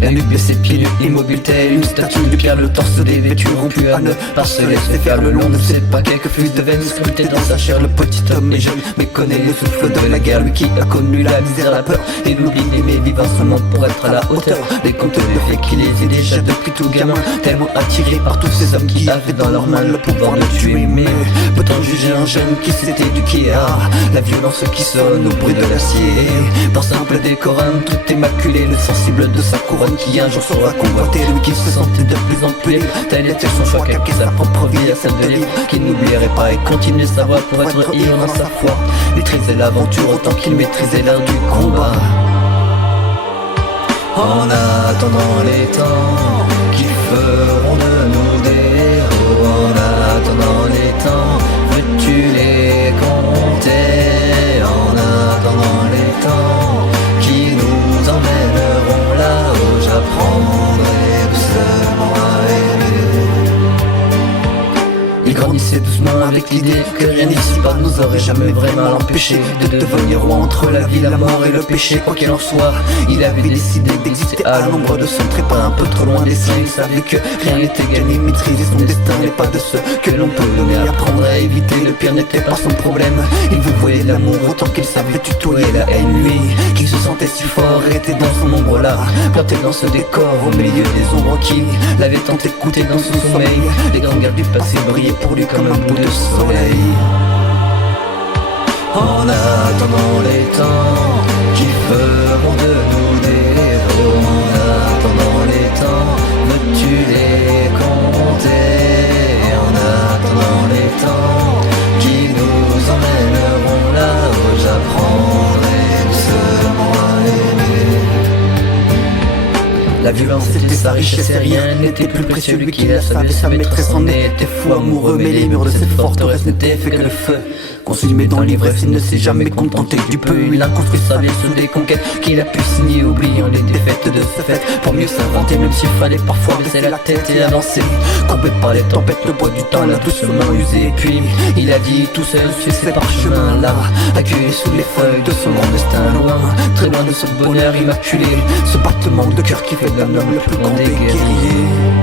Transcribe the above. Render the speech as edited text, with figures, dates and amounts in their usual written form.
La nuque blessée, pieds nus, immobile telle une statue de pierre, le torse dévêtu, rompu à ne pas se laisser faire le long de ses paquets que fut de veine sculpté dans sa chair. Le petit homme est jeune mais connaît le souffle de la guerre, lui qui a connu la misère, la peur et l'oubli d'aimer vivant seulement pour être à la hauteur des contes de fées qui les aient déjà depuis tout gamin, tellement attiré par tous ces hommes qui avaient dans leurs mains le pouvoir de tuer. Mais peut-on juger un jeune qui s'est éduqué à la violence qui sonne au bruit de l'acier, par simple décorum tout immaculé, le sensible de sa couronne qui un jour saura convoiter, lui qui se sentait de plus en plus libre, tel était son choix, calquer sa propre vie à celle de libre, qui n'oublierait pas et continuer sa voie pour être ivre dans sa foi, maîtriser l'aventure autant qu'il maîtrisait l'art du combat. En attendant les temps qui feront de nous des héros, en attendant les temps, veux-tu les compter? En attendant les temps qui nous emmèneront là où j'apprendrai doucement à aimer. Il grandissait doucement avec l'idée que rien ici-bas nous aurait jamais vraiment empêché de devenir roi entre la vie, la mort et le péché. Quoi qu'il en soit, il avait décidé d'exister à l'ombre de son trépas un peu trop loin des siens. Il savait que rien n'était gagné, maîtriser son destin n'est pas de ceux que l'on peut donner. Apprendre à éviter le pire n'était pas son problème. Il vous voyait l'amour autant qu'il savait tutoyer la haine. Lui, qui se sentait si fort, était dans son ombre là, planté dans ce décor au milieu des ombres qui l'avaient tant écouté dans son sommeil. Les grandes guerres du passé brillaient pour lui comme un bout de soleil. En attendant les temps qui feront de nous des héros, en attendant les temps, veux-tu les compter? En attendant les temps qui nous emmèneront là où j'apprendrai doucement à aimer. La violence était sa richesse et rien n'était plus précieux. Lui qui la savait, sa maîtresse en était fou amoureux, mais les murs de cette forteresse n'étaient fait que le feu. Consumé dans l'ivresse, il ne s'est jamais contenté du peu. Il a construit sa vie sous des conquêtes qu'il a pu signer, oubliant les défaites de ce fait, pour mieux s'inventer, même s'il fallait parfois baisser la tête et avancer. Courbé par les tempêtes, le poids du temps l'a doucement usé. Puis il a dit tout seul sur ces parchemins là, accueilli sous les feuilles de son grand destin, loin, très loin de ce bonheur immaculé, ce battement de cœur qui fait d'un homme le plus grand des guerriers.